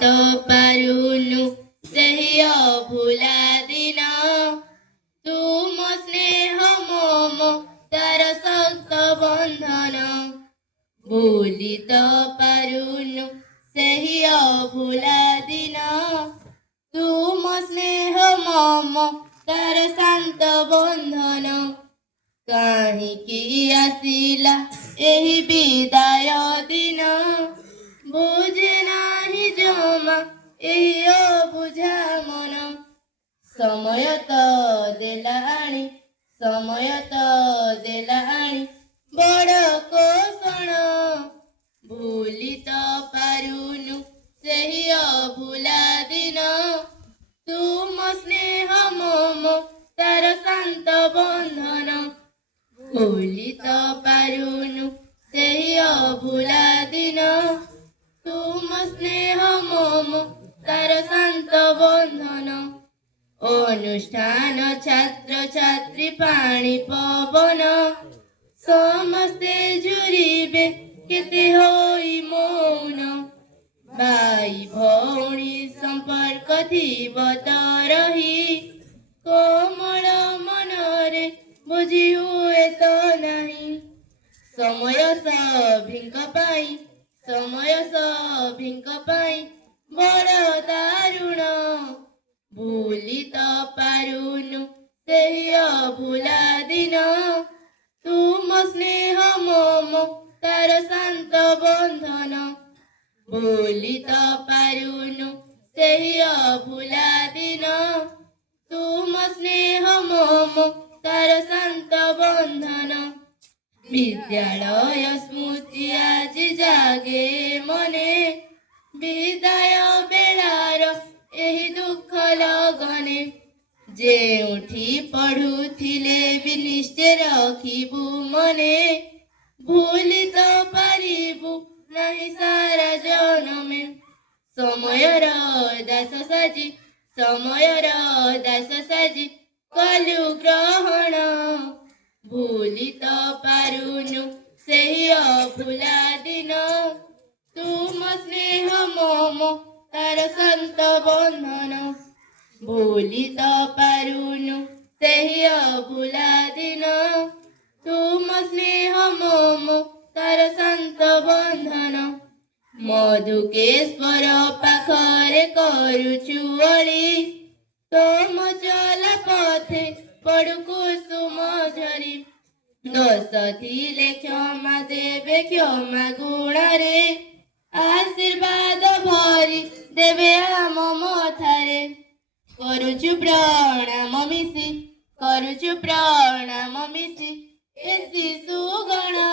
ତ ପାରୁନୁ ସେହି ଅଭୁଲା ଦିନ, ତୁମ ସ୍ନେହ ମମ ତାର ଶକ୍ତ ବନ୍ଧନ। ଭୁଲି ତ ପାରୁନୁ ସେହି ଅଭୁଲା ଦିନ, ତୁମ ସ୍ନେହ ମମ ତାର ଶାନ୍ତ ବନ୍ଧନ। କାହିଁକି ଆସିଲା ଏହି ବିଦାୟ ଦିନ, ବୁଝେ ନାହିଁ ଜମା ଏହି ଅବୁଝା ମନ। ସମୟ ତ ଦେଲା ଆଣି, ସମୟ ତ ଦେଲା ଆଣି ବଡ଼ କୋଷଣ। ଭୁଲି ତ ପାରୁନୁ ସେହି ଅଭୁଲା ଦିନ, ତୁମ ସ୍ନେହ ମମ ତାର ଶାନ୍ତ ବନ୍ଧନ। ଭୁଲି ତ ପାରୁନୁ ସେହି ଅଭୁଲା ଦିନ, ତୁମ ସ୍ନେହ ମମ ତାର ଶାନ୍ତ ବନ୍ଧନ। ଅନୁଷ୍ଠାନ ଛାତ୍ର ଛାତ୍ରୀ ପାଣି ପବନ, ସମସ୍ତେ ଝୁରିବେ କେତେ ହୋଇ ମୌନ। ଭାଇ ଭଉଣୀ ସମ୍ପର୍କ ଥିବ ତ ରହି, କୋମଳ ମନରେ ବୁଝି ହୁଏ ତ ନାହିଁ। ସମୟ ସଭିଙ୍କ ପାଇଁ, ସମୟ ସଭିଙ୍କ ପାଇଁ ବଡ଼ ଦାରୁଣ। ଭୁଲି ତ ପାରୁନୁ ସେହି ଅଭୁଲା ଦିନ, ତୁମ ସ୍ନେହ ମମ ତାର ଶାନ୍ତ ବନ୍ଧନ। ଭୁଲି ତ ପାରୁନୁ ସେହି ଅଭୁଲା ଦିନ, ତୁମ ସ୍ନେହ ମମ ତାର ଶାନ୍ତ ବନ୍ଧନ। ବିଦ୍ୟାଳୟ ସ୍ମୃତି ଆଜି ଜାଗେ ମନେ, ବିଦାୟ ବେଳାର ଏହି ଦୁଃଖ ଲଗନେ। ଯେଉଁଠି ପଢୁଥିଲେ ବି ନିଶ୍ଚେ ରଖିବୁ ମନେ, ଭୁଲି ତ ପାରିବୁ ନାହିଁ ସାରା ଜନମେ। ସମୟର ଦାସ ସାଜି, ସମୟର ଦାସ ସାଜି କଲୁ ଗ୍ରହଣ। ଭୁଲି ତ ପାରୁନୁ ସେହି ଅଭୁଲା ଦିନ, ତୁମ ସ୍ନେହ ମମ ତାର ଶାନ୍ତ ବନ୍ଧନ। ଭୁଲି ତ ପାରୁନୁ ସେହି ଅଭୁଲା ଦିନ, ତୁମ ସ୍ନେହ ମମ ତାର ଶାନ୍ତ ବନ୍ଧନ। ମଧୁକେଶ୍ୱର ପାଖରେ କରୁଛୁ ଅଳି, ତମ ଚଲା ପଥେ ପଡୁ କୁସୁମ ଝରି। ଦୋଷ ଥିଲେ କ୍ଷମା ଦେବେ କ୍ଷମା ଗୁଣରେ, ଆଶୀର୍ବାଦ ଭରି ଦେବେ ଆମ ମଥାରେ। କରୁଛୁ ପ୍ରଣାମ ମିଶି, କରୁଛୁ ପ୍ରଣାମ ମିଶି ଏ ଶିଶୁ ଗଣ।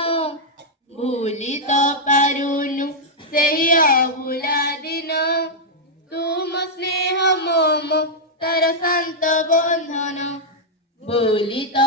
ଭୁଲି ତ ପାରୁନୁ ସେହି ଅଭୁଲା ଦିନ, ତୁମ ସ୍ନେହ ମମ ତାର ଶାନ୍ତ ବନ୍ଧନ। ଭୁଲି ତ